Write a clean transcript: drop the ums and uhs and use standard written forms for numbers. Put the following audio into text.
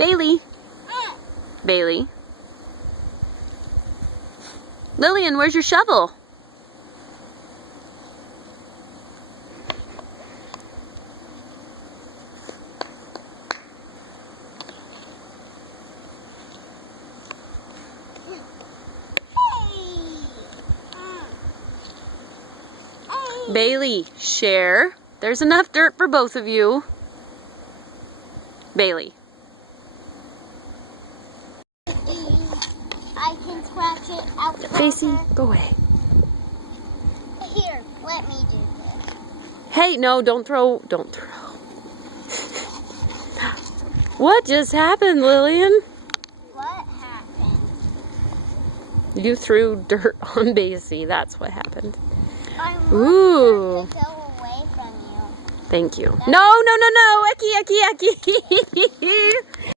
Bailey. Bailey. Lillian, where's your shovel? Bailey, share. There's enough dirt for both of you. Bailey. I can scratch it out. Facey, go away. Here, let me do this. Hey, no, don't throw. Don't throw. What just happened, Lillian? What happened? You threw dirt on Basie. That's what happened. I want Ooh. to go away from you. Thank you. No, no, no, no. Eki, eki, eki.